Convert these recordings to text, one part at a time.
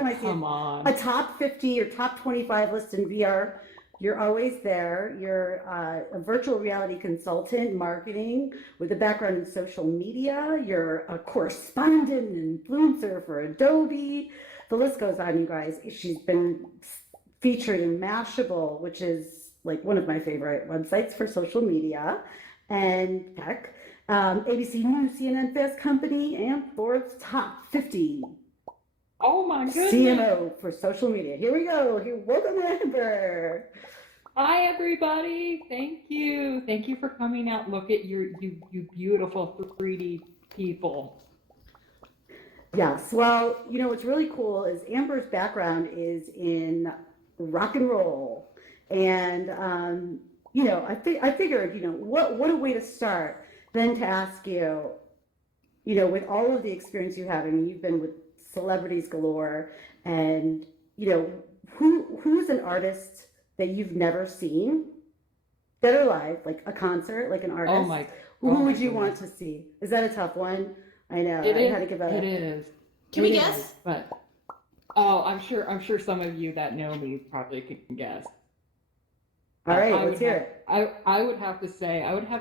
time I see come a on. top 50 or top 25 list in VR, you're always there. You're a virtual reality consultant, marketing with a background in social media. You're a correspondent and influencer for Adobe. The list goes on, you guys. She's been featured in Mashable, which is like one of my favorite websites for social media and tech. ABC News, CNN Fast Company, and Forbes Top 50 Oh my goodness. CMO for social media. Here we go. Welcome, Amber. Hi, everybody. Thank you. Thank you for coming out. Look at you beautiful 3D people. Yes. Well, what's really cool is Amber's background is in rock and roll, and I figured, what a way to start than to ask you, with all of the experience you have. I mean, you've been with celebrities galore, and who's an artist that you've never seen, dead or alive, like a concert, like an Oh artist. my, Who oh my would you want goodness. to see? Is that a tough one? I know. It I is, had to give it a. is, Can we it is, guess? but oh, I'm sure some of you that know me probably can guess. All right, I let's would hear have, it. I would have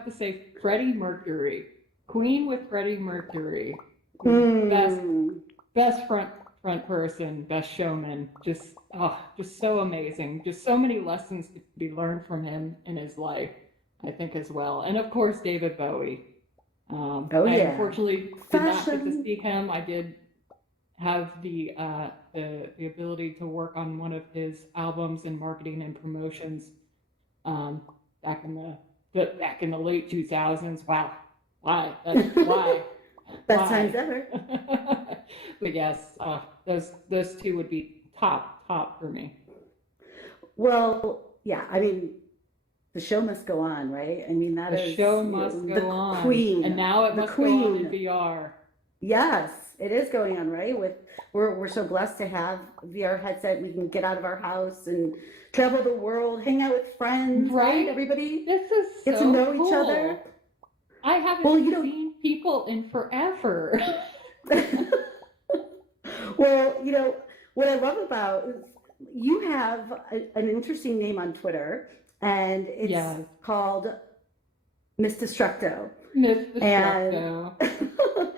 to say Freddie Mercury, Queen with Freddie Mercury, best Hmm. best front person, best showman, just so amazing, just so many lessons to be learned from him in his life, I think as well, and of course David Bowie. Oh I yeah. unfortunately did not get to Fashion. see him. I did have the ability to work on one of his albums in marketing and promotions um, back in the late 2000s. Wow, why Best times why? ever. But yes, those two would be top for me. Well, yeah, I mean, the show must go on, right? I mean, that The is, show must the go on, queen, and now it the must go on in queen. VR. Yes, it is going on, right? We're so blessed to have VR headset. We can get out of our house and travel the world, hang out with friends, right? Right? Everybody This is get to so know each other. cool. I haven't Well, seen people in forever. well, what I love about is you have an interesting name on Twitter, and it's Yes, called Miss Destructo. Miss And Destructo.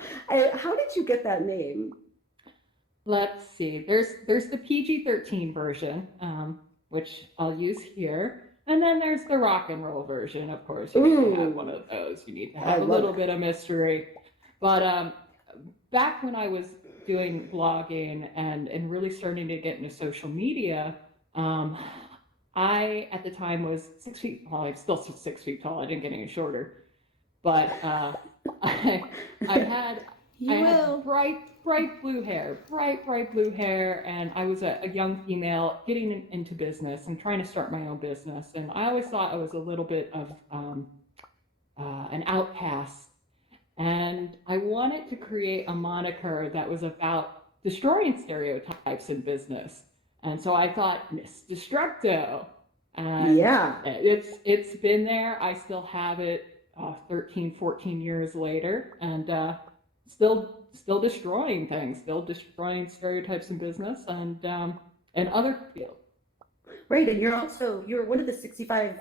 how did you get that name? Let's see. There's the PG-13 version, which I'll use here. And then there's the rock and roll version. Of course, you need to have one Ooh, of those. You need to I have a love little it. bit of mystery. But back when I was doing blogging and really starting to get into social media, um, I at the time was 6 feet tall. I'm still 6 feet tall. I didn't get any shorter. But I I had I You had will. bright blue hair, bright blue hair, and I was a young female getting into business and trying to start my own business. And I always thought I was a little bit of an outcast, and I wanted to create a moniker that was about destroying stereotypes in business. And so I thought Miss Destructo, and Yeah. it's been there. I still have it 13, 14 years later, and still destroying things, still destroying stereotypes in business and other fields. Right, and you're one of the 65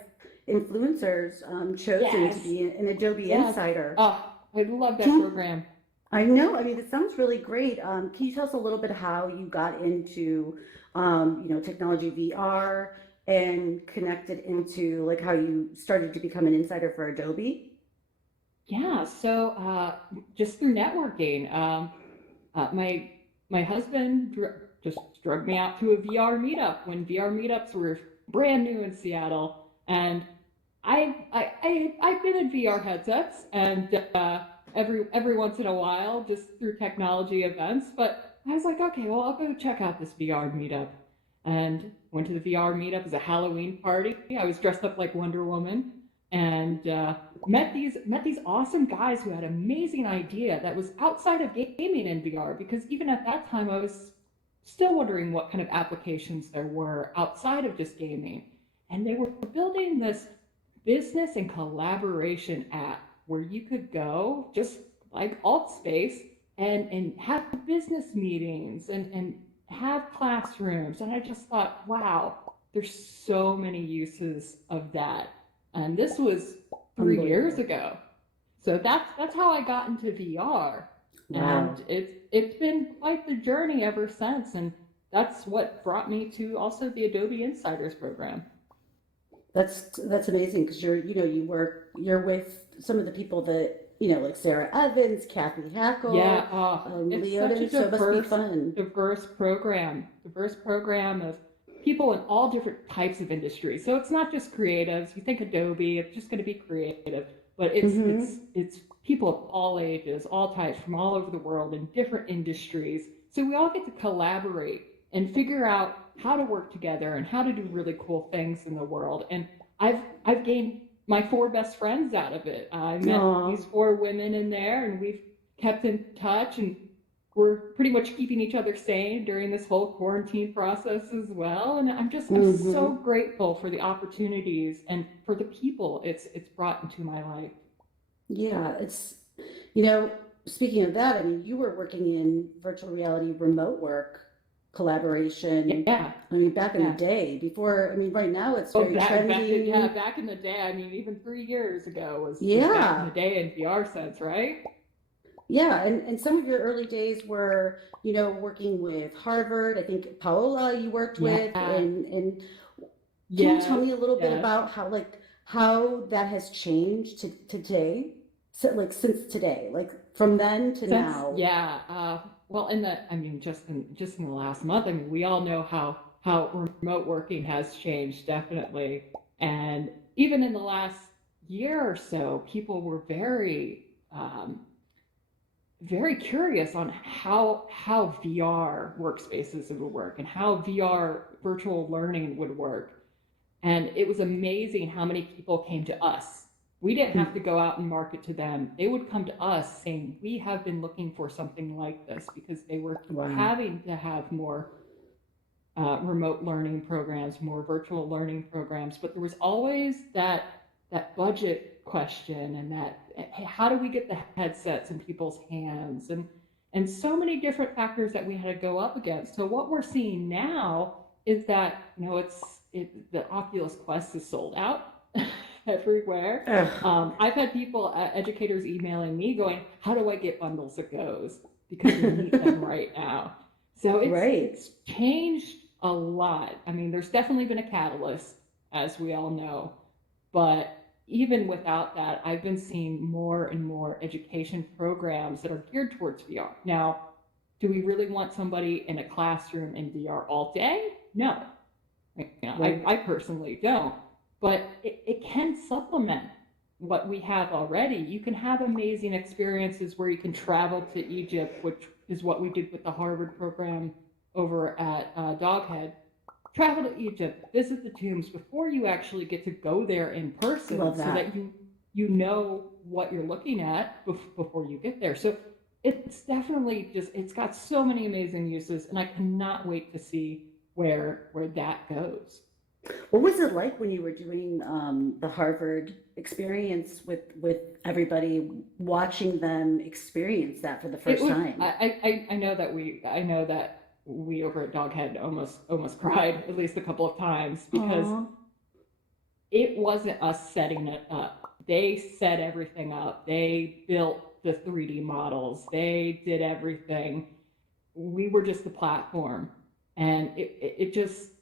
influencers chosen to Yes, be an Adobe yes. Insider. Oh, I love that Can program. I know, I mean, it sounds really great. Can you tell us a little bit how you got into, technology VR and connected into like how you started to become an insider for Adobe? Yeah, so just through networking, my husband just drug me out to a VR meetup when VR meetups were brand new in Seattle, and I've been in VR headsets and every once in a while just through technology events, but I was like, okay, well I'll go check out this VR meetup, and went to the VR meetup as a Halloween party. I was dressed up like Wonder Woman and met these awesome guys who had an amazing idea that was outside of gaming in VR, because even at that time I was still wondering what kind of applications there were outside of just gaming. And they were building this business and collaboration app where you could go just like alt space and have business meetings have classrooms. And I just thought, wow, there's so many uses of that. And this was 3 years Unbelievable. ago. So that's how I got into VR. Wow. And it's been quite the journey ever since. And that's what brought me to also the Adobe Insiders program. That's amazing because you're with some of the people that, like Sarah Evans, Kathy Yeah, Hackle, it's such a Leota, so it must be fun. diverse program of people in all different types of industries. So it's not just creatives. You think Adobe, it's just going to be creative, but Hmm. it's people of all ages, all types, from all over the world in different industries. So we all get to collaborate and figure out how to work together and how to do really cool things in the world. And I've gained my four best friends out of it. I met Aw. these four women in there, and we've kept in touch, and we're pretty much keeping each other sane during this whole quarantine process as well. And I'm so Hmm. grateful for the opportunities and for the people it's brought into my life. Yeah, you know, speaking of that, I mean, you were working in virtual reality remote work collaboration. Yeah, I mean, back in the yeah. day, before, I mean, right now it's Oh, very back yeah, trendy. back in the day. I mean, even 3 years ago was back in Yeah. the day in VR sense, right? Yeah, and some of your early days were, working with Harvard. I think Paola you worked with, Yeah, and can you tell yes, me a little bit yes. about how that has changed to today? So like since today, like from then to Since now. yeah, well, I mean, just in the last month, I mean, we all know how remote working has changed, definitely, and even in the last year or so, people were very curious on how VR workspaces would work and how VR virtual learning would work. And it was amazing how many people came to us. We didn't have to go out and market to them. They would come to us saying, we have been looking for something like this, because they were Wow. having to have more remote learning programs, more virtual learning programs. But there was always that budget question, and that, hey, how do we get the headsets in people's hands, and so many different factors that we had to go up against. So what we're seeing now is that, the Oculus Quest is sold out everywhere. Ugh, I've had people, educators, emailing me going, how do I get bundles of Go's, because we need them right now. So right. it's changed a lot. I mean, there's definitely been a catalyst, as we all know, but even without that, I've been seeing more and more education programs that are geared towards VR. Now, do we really want somebody in a classroom in VR all day? No. Right. I personally don't. But it can supplement what we have already. You can have amazing experiences where you can travel to Egypt, which is what we did with the Harvard program over at Doghead. Travel to Egypt, visit the tombs before you actually get to go there in person, Love so that. that you know what you're looking at before you get there. So it's definitely just, it's got so many amazing uses, and I cannot wait to see where that goes. What was it like when you were doing the Harvard experience with everybody watching them experience that for the It first was time? I know that we over at Doghead almost cried at least a couple of times, because Aw. it wasn't us setting it up. They set everything up. They built the 3D models. They did everything. We were just the platform. And it just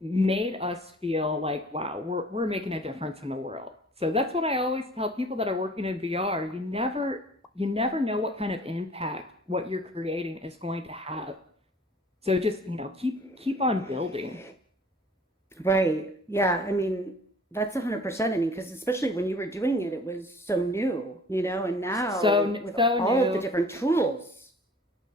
made us feel like, wow, we're making a difference in the world. So that's what I always tell people that are working in VR. You never know what kind of impact what you're creating is going to have. So just, keep on building. Right. Yeah. I mean, that's 100%. I mean, because especially when you were doing it, it was so new, and now with So all of the new. different tools,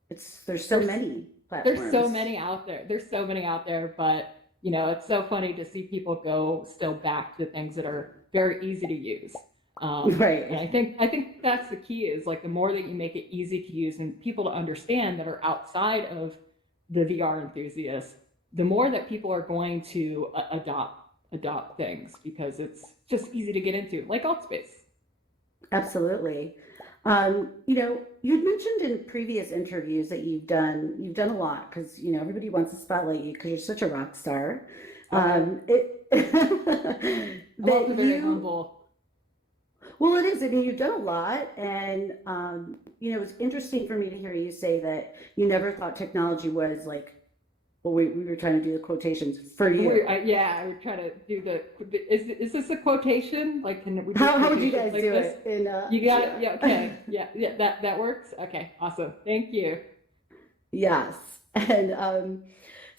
there's so There's many there's so platforms. many out there. There's so many out there, but it's so funny to see people go still back to things that are very easy to use. And Right. I think that's the key, is like the more that you make it easy to use and people to understand that are outside of the VR enthusiasts, the more that people are going to adopt things, because it's just easy to get into, like Altspace. Absolutely. You'd mentioned in previous interviews that you've done a lot because, everybody wants to spotlight you because you're such a rock star. Okay. I'm That also very you, humble. well, it is. I mean, you've done a lot, and it's interesting for me to hear you say that you never thought technology was like, well, we were trying to do the quotations for you. Yeah, I would try to do is this a quotation? Like, can we do How would you quotations guys like do this? it? In You got it? Yeah, yeah. okay. Yeah, that works? Okay, awesome. Thank you. Yes. And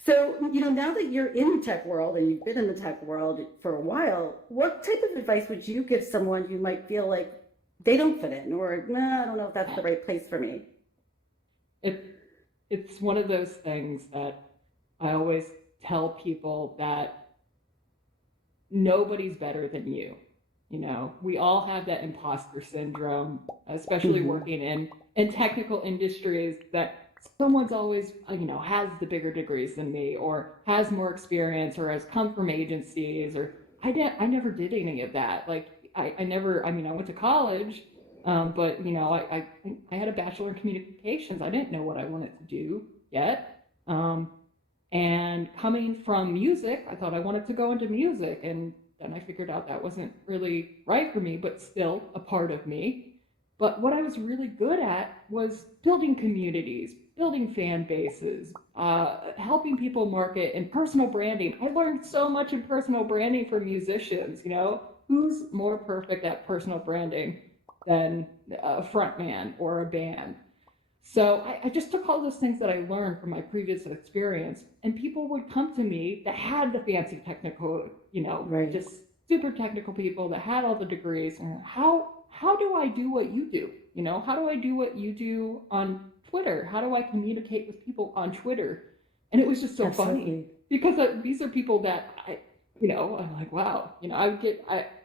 so, now that you're in the tech world and you've been in the tech world for a while, what type of advice would you give someone who might feel like they don't fit in or, nah, I don't know if that's the right place for me? It it's one of those things that I always tell people that nobody's better than you. We all have that imposter syndrome, especially Hmm. working in technical industries, that someone's always, has the bigger degrees than me, or has more experience, or has come from agencies, or I never did any of that. Like, I never, I mean, I went to college, but, I had a bachelor in communications. I didn't know what I wanted to do yet. And coming from music, I thought I wanted to go into music. And then I figured out that wasn't really right for me, but still a part of me. But what I was really good at was building communities, building fan bases, helping people market, and personal branding. I learned so much in personal branding from musicians. Who's more perfect at personal branding than a frontman or a band? So I just took all those things that I learned from my previous experience, and people would come to me that had the fancy technical, Right. just super technical people that had all the degrees. And how do I do what you do? How do I do what you do on Twitter? How do I communicate with people on Twitter? And it was just so funny Absolutely. because these are people that I'm like, wow, I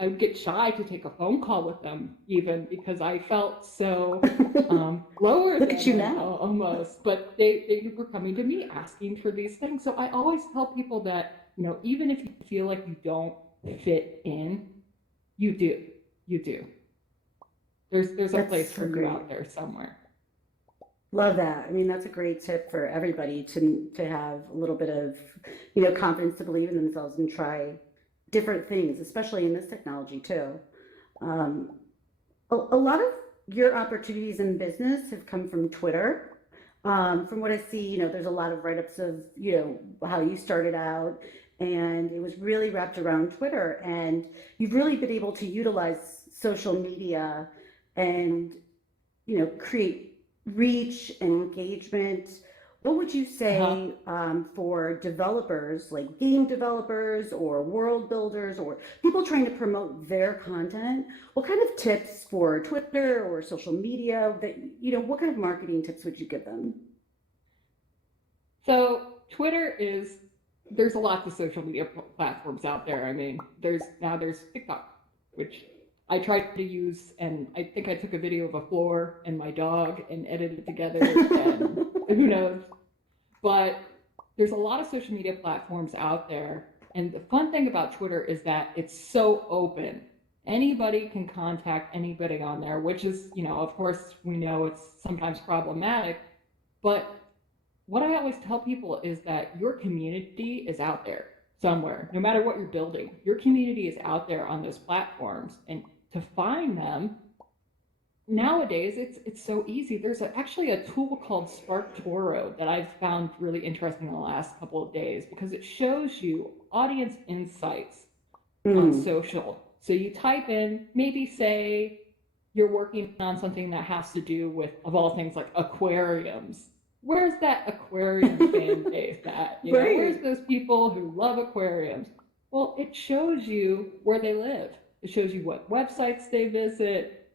would get shy to take a phone call with them even because I felt so lower Look at than you them now. almost. But they were coming to me asking for these things. So I always tell people that, even if you feel like you don't fit in, you do. You do. There's a That's place so for you great. out there somewhere. Love that. I mean, that's a great tip for everybody to have a little bit of, confidence to believe in themselves and try different things, especially in this technology too. Um, a lot of your opportunities in business have come from Twitter. From what I see, there's a lot of write-ups of, how you started out, and it was really wrapped around Twitter. And you've really been able to utilize social media and, create reach and engagement. What would you Uh-huh. say for developers, like game developers or world builders or people trying to promote their content? What kind of tips for Twitter or social media that, what kind of marketing tips would you give them? So Twitter is there's a lot of social media platforms out there. I mean, there's TikTok, which I tried to use, and I think I took a video of a floor and my dog and edited it together, and who knows. But there's a lot of social media platforms out there, and the fun thing about Twitter is that it's so open. Anybody can contact anybody on there, which is, of course, we know it's sometimes problematic, but what I always tell people is that your community is out there somewhere. No matter what you're building, your community is out there on those platforms. And to find them nowadays, it's so easy. There's actually a tool called SparkToro that I've found really interesting in the last couple of days because it shows you audience insights on Mm, social. So you type in, maybe say you're working on something that has to do with, of all things, like aquariums. Where's that aquarium fan base at? Where's right. those people who love aquariums? Well, it shows you where they live. It shows you what websites they visit,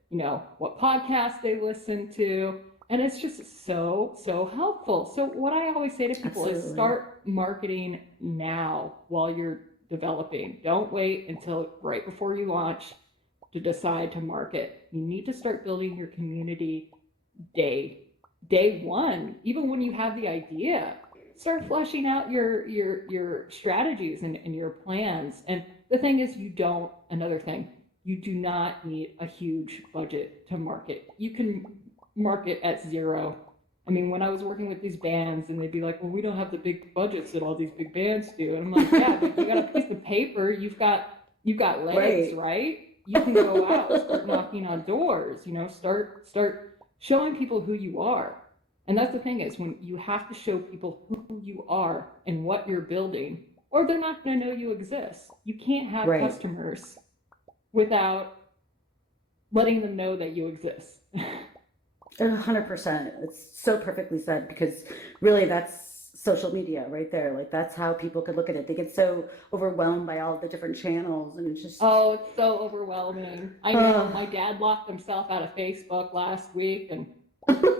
what podcasts they listen to. And it's just so helpful. So, what I always say to people is Absolutely. start marketing now while you're developing. Don't wait until right before you launch to decide to market. You need to start building your community day day one, even when you have the idea. Start fleshing out your strategies and your plans. And the thing is, you don't. Another thing, you do not need a huge budget to market. You can market at zero. I mean, when I was working with these bands and they'd be like, well, we don't have the big budgets that all these big bands do. And I'm like, yeah, but you got a piece of paper, you've got legs, right? You can go out, start knocking on doors, start showing people who you are. And that's the thing is when you have to show people who you are and what you're building, or they're not going to know you exist. You can't have customers without letting them know that you exist. 100%. It's so perfectly said, because really that's social media right there. Like that's how people could look at it. They get so overwhelmed by all the different channels, and it's just, oh, it's so overwhelming. I know my dad locked himself out of Facebook last week, and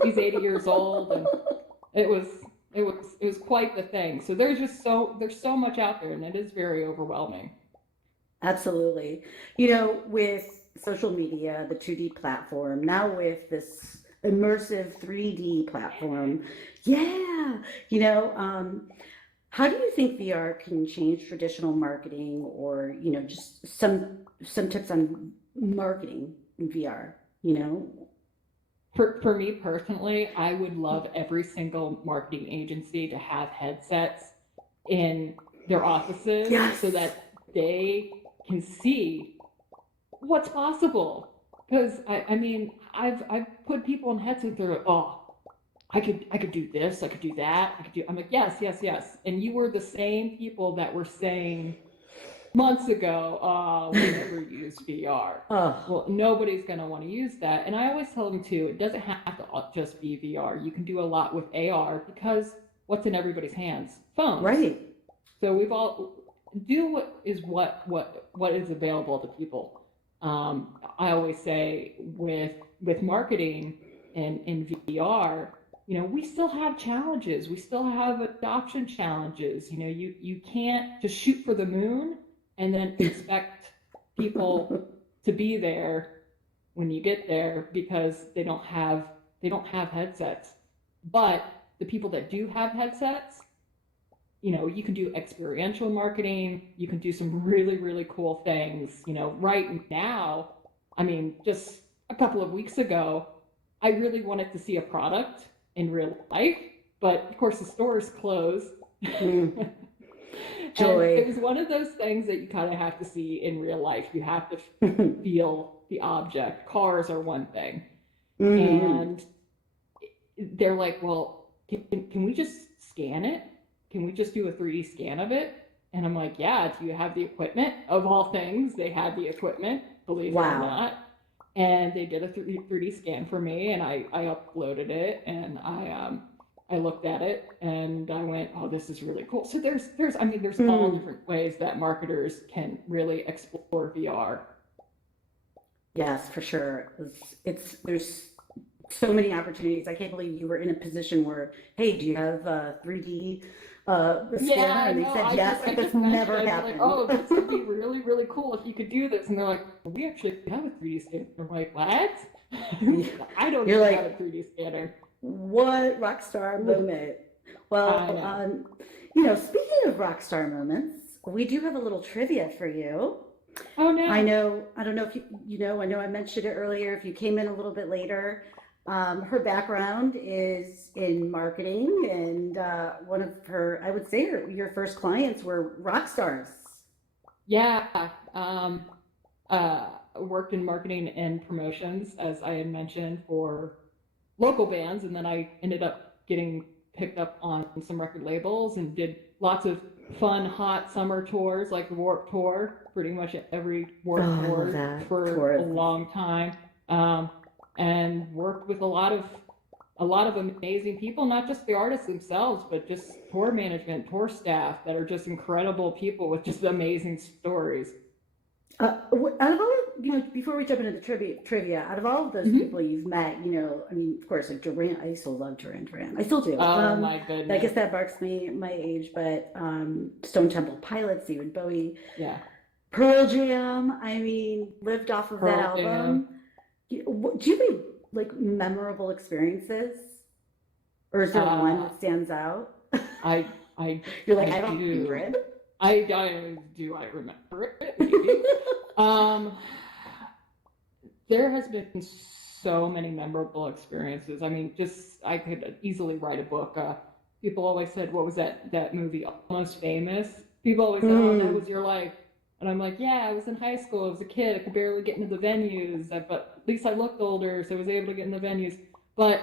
he's 80 years old, and it was quite the thing. So there's so much out there, and it is very overwhelming. absolutely. With social media, the 2D platform, now with this immersive 3D platform, how do you think VR can change traditional marketing, or just some tips on marketing in VR? For me personally, I would love every single marketing agency to have headsets in their offices so that they can see what's possible. Because I mean, I've put people in headsets. They're like, oh, I could do this, I could do that, I'm like, yes. And you were the same people that were saying months ago, we never use VR. Well, nobody's going to want to use that. And I always tell them too, it doesn't have to just be VR. You can do a lot with AR, because what's in everybody's hands? Phones. Right. So we've all do what is available to people. I always say with marketing in VR, we still have challenges. We still have adoption challenges. You can't just shoot for the moon and then expect people to be there when you get there, because they don't have headsets. But the people that do have headsets, you can do experiential marketing. You can do some really, really cool things. Right now, I mean, just a couple of weeks ago, I really wanted to see a product in real life, but of course the store is closed. Joy. And it was one of those things that you kind of have to see in real life. You have to feel the object. Cars are one thing. And they're like, well, can we just scan it? Can we just do a 3D scan of it? And I'm like, yeah, do you have the equipment? Of all things, they had the equipment, believe it or not. And they did a 3D scan for me, and I uploaded it, and I looked at it, and I went, oh, this is really cool. So there's all different ways that marketers can really explore VR. Yes, for sure. There's so many opportunities. I can't believe you were in a position where, hey, do you have a 3D scanner? And they said yes. That's never happened. Like, oh, this would be really, really cool if you could do this. And they're like, we actually have a 3D scanner. I'm like, what? I don't even have a 3D scanner. What rock star moment? Well, speaking of rock star moments, we do have a little trivia for you. Oh no! I don't know if I know I mentioned it earlier. If you came in a little bit later, her background is in marketing, and one of her, I would say, your first clients were rock stars. Yeah. Worked in marketing and promotions, as I had mentioned, for local bands, and then I ended up getting picked up on some record labels and did lots of fun, hot summer tours, like the Warped Tour, pretty much every Warped Tour for a long time, and worked with a lot of amazing people, not just the artists themselves, but just tour management, tour staff that are just incredible people with just amazing stories. Out of all, before we jump into the trivia, out of all of those people you've met, I mean, of course, like Duran, I used to love Duran. I still do. Oh my goodness. I guess that marks my age, but Stone Temple Pilots, David Bowie, Pearl Jam, I mean, lived off of that album. Do you have any, like, memorable experiences? Or is there one that stands out? You're like, I don't remember it. I remember it, maybe. there has been so many memorable experiences. I mean, just I could easily write a book. People always said, "What was that movie? Almost Famous." People always said, "Oh, that was your life," and I'm like, "Yeah, I was in high school. I was a kid. I could barely get into the venues, but at least I looked older, so I was able to get in the venues." But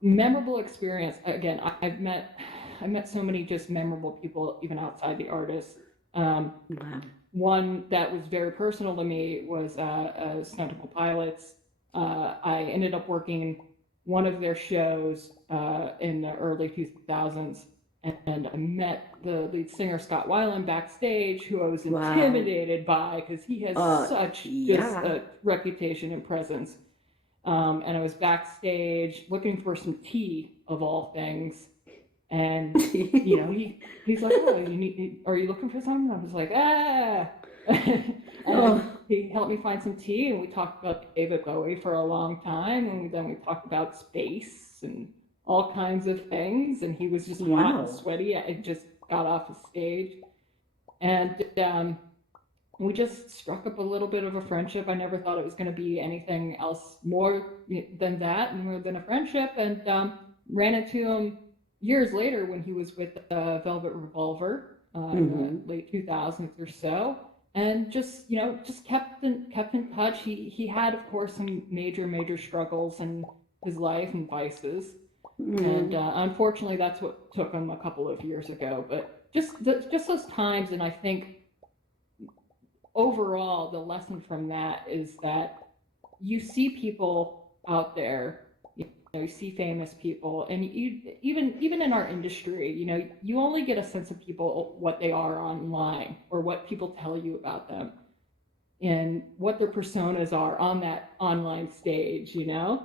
memorable experience again. I met so many just memorable people, even outside the artists. Wow. One that was very personal to me was Stuntable Pilots. I ended up working one of their shows in the early 2000s, and I met the lead singer Scott Weiland backstage, who I was Wow. intimidated by because he has such just Yeah. a reputation and presence. And I was backstage looking for some tea of all things, and he's like, "Oh, are you looking for something?" I was like, "Ah." And Oh, he helped me find some tea, and we talked about David Bowie for a long time, and then we talked about space and all kinds of things. And he was just hot and wow. sweaty. I just got off the stage, and we just struck up a little bit of a friendship. I never thought it was going to be anything else more than that, more than a friendship. And ran into him years later when he was with Velvet Revolver in the late 2000s or so, and just kept in touch. He had, of course, some major struggles in his life and vices, and unfortunately, that's what took him a couple of years ago. But just those times, and I think overall, the lesson from that is that you see people out there, you see famous people, and even in our industry, you only get a sense of people what they are online or what people tell you about them and what their personas are on that online stage, and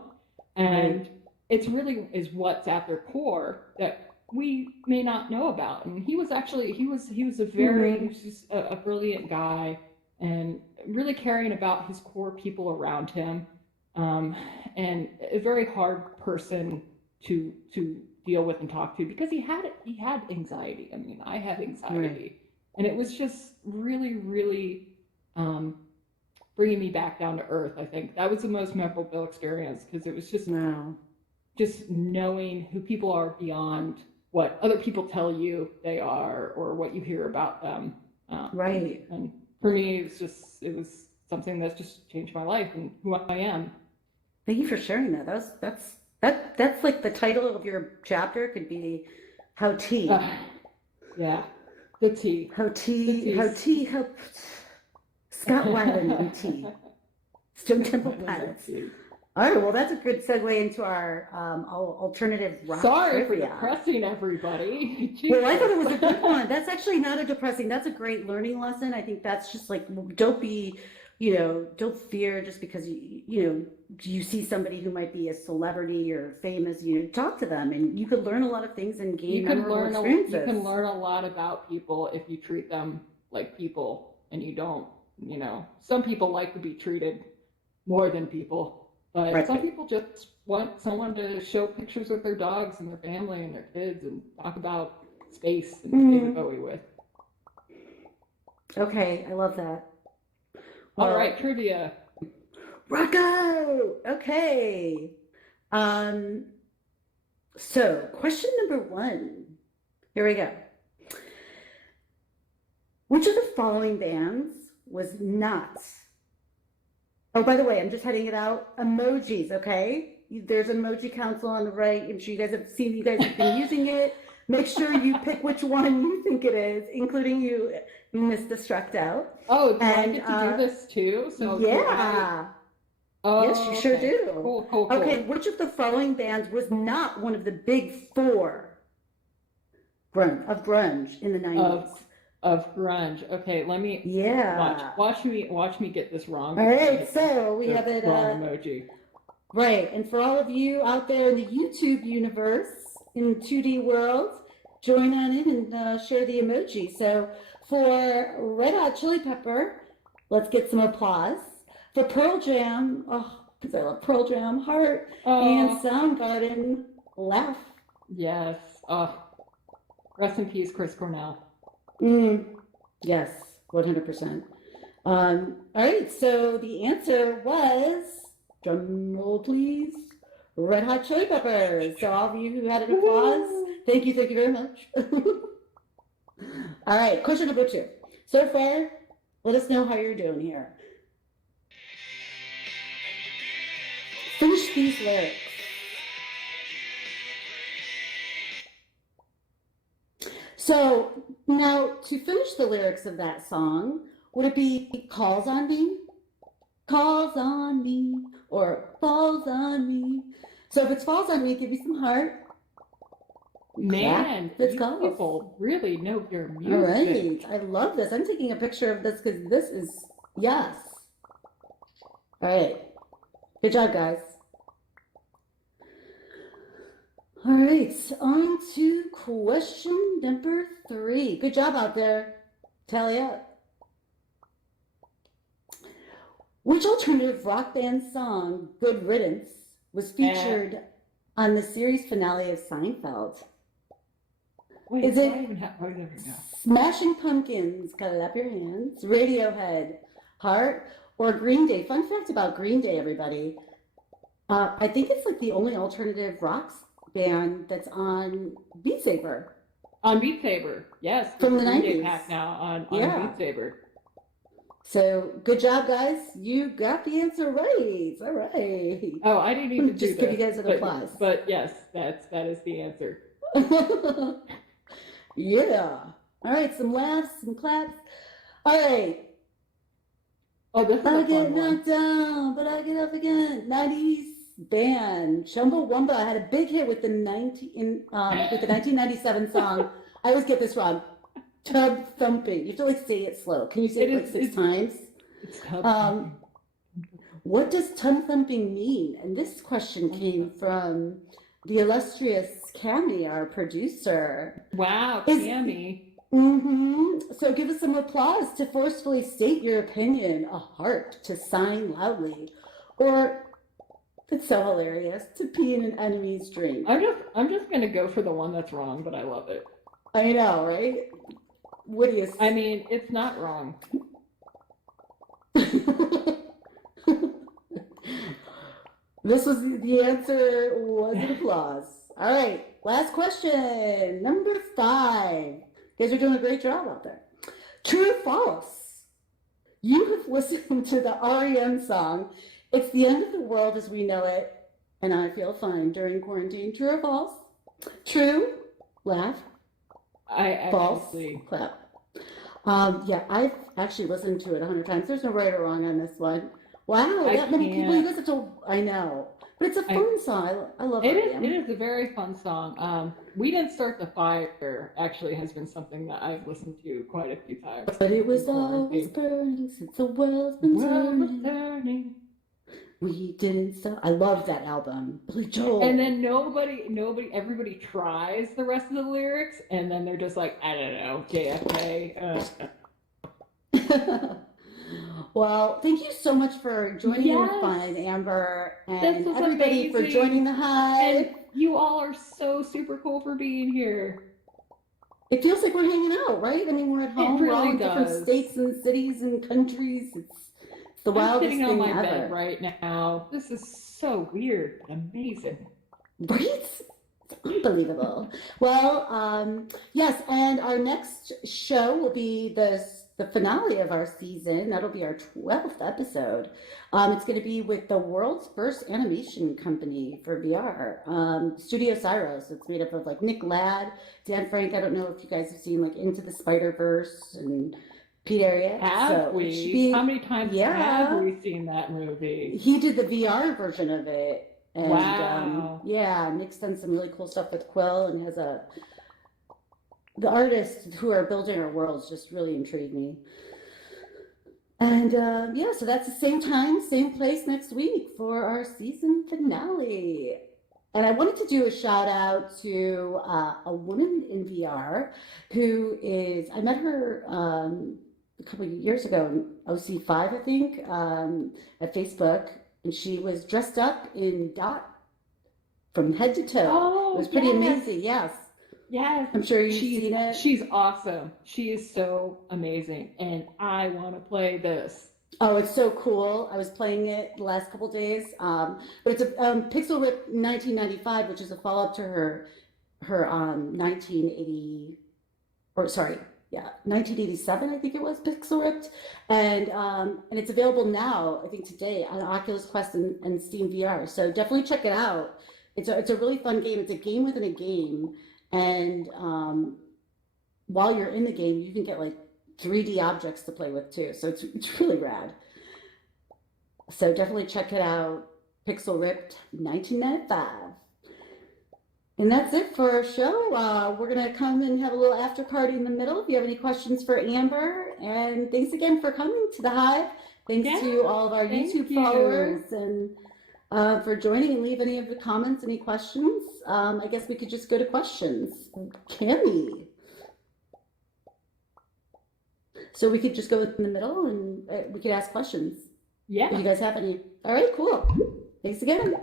Right. it's really is what's at their core that we may not know about. And he was just a brilliant guy, and really caring about his core people around him, um, and a very hard person to deal with and talk to because he had anxiety. I mean, I had anxiety, Right. and it was just really um, bringing me back down to earth. I think that was the most memorable experience because it was Wow. just knowing who people are beyond what other people tell you they are or what you hear about them. Right. And for me, it was something that's just changed my life and who I am. Thank you for sharing that. That's like the title of your chapter could be How Tea. Uh, yeah, the tea, How the tea, how tea. tea helped Scott Weiland and tea. Stone Temple Pilots. All right, well, that's a good segue into our alternative rock Sorry for trivia. depressing everybody. Well, I thought it Jesus. was a good one. That's actually not a depressing. That's a great learning lesson. I think that's just like don't be, don't fear just because you see somebody who might be a celebrity or famous. Talk to them, and you could learn a lot of things and gain memorable experiences. You can learn a lot about people if you treat them like people and you don't, some people like to be treated more than people, but some Right. people just want someone to show pictures of their dogs and their family and their kids and talk about space and David Bowie with. Okay, I love that. All right, Well, trivia. Rocco. Okay. Um, so question number one. Here we go. Which of the following bands was not? Oh, by the way, I'm just heading it out. Emojis, okay? There's an emoji council on the right. I'm sure you guys have seen, you guys have been using it. Make sure you pick which one you think it is, including you, Miss Destruct Out. Oh, do I And get to do this too? So do I? yeah, yes, you Oh, sure okay. do. Cool. Okay, which of the following bands was not one of the big four grunge in the 90s? Of grunge. Okay, let me Yeah. watch me get this wrong. All Because I right, hit so we the have it. wrong emoji. Right, and for all of you out there in the YouTube universe, in 2D world, join on in and share the emoji. So for Red Hot Chili Pepper, let's get some applause. For Pearl Jam, oh, because I love Pearl Jam, heart, and Oh, Soundgarden, laugh. yes. Rest in peace, Chris Cornell. Mm, yes, 100%. All right, so the answer was, drum roll please, Red Hot Chili Peppers. So all of you who had an applause, thank you very much. All right, question number 2. So far, let us know how you're doing here. Finish these lyrics. So now to finish the lyrics of that song, would it be calls on me, or falls on me? So if it's falls on me, give me some heart. Man, Let's you go. people really know your music. All right, I love this. I'm taking a picture of this because this is, yes. All right, good job, guys. All right, on to question number 3. Good job out there. Tally up. Which alternative rock band song, Good Riddance, was featured on the series finale of Seinfeld? Wait, Is do it I even have, I never know. Smashing Pumpkins, Clap Your Hands, Radiohead, Heart, or Green Day? Fun fact about Green Day, everybody. I think it's like the only alternative rock band that's on Beat Saber. On Beat Saber, yes. From the Green Day 90s. pack now on Yeah. Beat Saber. So good job, guys. You got the answer right. All right. Oh, I didn't even Just give you guys an applause. But yes, that is the answer. Yeah. All right, some laughs, some claps. All right. Oh, this is I a get fun one. knocked down, but I get up again. 90s band Chumbawamba had a big hit with the 1997 song. I always get this wrong. Tub thumping. You have to like say it slow. Can you say it like 6 times? It's tough. What does tub thumping mean? And this question came from the illustrious Cami, our producer. Wow, Cami. So give us some applause to forcefully state your opinion. A heart to sign loudly, or it's so hilarious to pee in an enemy's drink. I'm just gonna go for the one that's wrong, but I love it. I know, right? What do you? I mean, it's not wrong. This was the answer. Was an applause. All right, last question, number 5. You guys are doing a great job out there. True or false? You have listened to the REM song, "It's the End of the World as We Know It, and I Feel Fine" during quarantine. True or false? True, laugh. False, clap. Yeah, I've actually listened to it 100 times. There's no right or wrong on this one. Wow, that many people. You guys have to. I know, but it's a fun song. I love it. It is a very fun song. We Didn't Start the Fire actually has been something that I've listened to quite a few times. But it was always burning since the world's been turning. We didn't stop. I love that album. Billy Joel. And then everybody tries the rest of the lyrics, and then they're just like, I don't know, JFK. Well, thank you so much for joining in fun, Amber, and everybody for joining the Hive. And you all are so super cool for being here. It feels like we're hanging out, right? I mean, we're at home. We're all in different states and cities and countries. It's the wildest thing ever. I'm sitting on my bed right now. This is so weird but amazing. Right? It's unbelievable. Well, yes, and our next show will be the finale of our season. That'll be our 12th episode. It's going to be with the world's first animation company for VR, Studio Cyros. It's made up of like Nick Ladd, Dan Frank. I don't know if you guys have seen like Into the Spider-Verse and Pete Arias. Have we? How many times have we seen that movie? He did the VR version of it. And, wow. Nick's done some really cool stuff with Quill and has the artists who are building our worlds just really intrigue me. And so that's the same time, same place next week for our season finale. And I wanted to do a shout out to a woman in VR who is, I met her a couple of years ago in OC5, I think, at Facebook. And she was dressed up in Dot from head to toe. Oh, it was pretty amazing, yes. Yes, I'm sure you've seen it. she's awesome. She is so amazing, and I want to play this. Oh, it's so cool. I was playing it the last couple days. But it's a Pixel Rip 1995, which is a follow-up to her 1980, or sorry, yeah, 1987, I think it was, Pixel Ripped. And it's available now, I think today, on Oculus Quest and Steam VR. So definitely check it out. It's a really fun game. It's a game within a game. And while you're in the game, you can get like 3D objects to play with too. So it's really rad. So definitely check it out. Pixel Ripped 1995. And that's it for our show. We're going to come and have a little after party in the middle if you have any questions for Amber. And thanks again for coming to the Hive. Thanks to all of our YouTube followers and for joining, and leave any of the comments, any questions. I guess we could just go to questions. Can we? So we could just go in the middle and we could ask questions. Yeah. If you guys have any. All right, cool. Thanks again.